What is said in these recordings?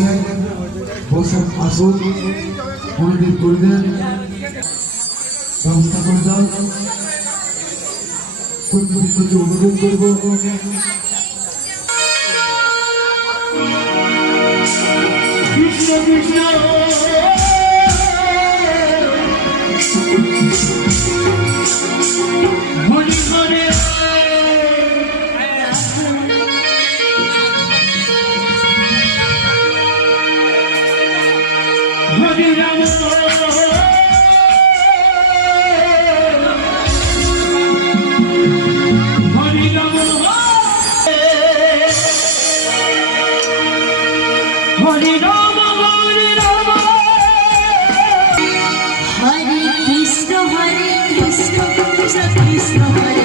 বসেন বসেন আসুন মনোযোগ করে দেন ব্যবস্থা করে দেন প্রতি অনুরোধ করবো কৃষ্ণ কৃষ্ণ হরি হরে হরে রাম হরে রাম হরে রাম হরে রাম हरे कृष्ण कृष्ण कृष्ण हरे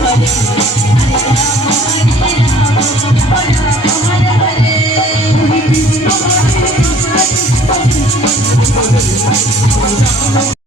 Hare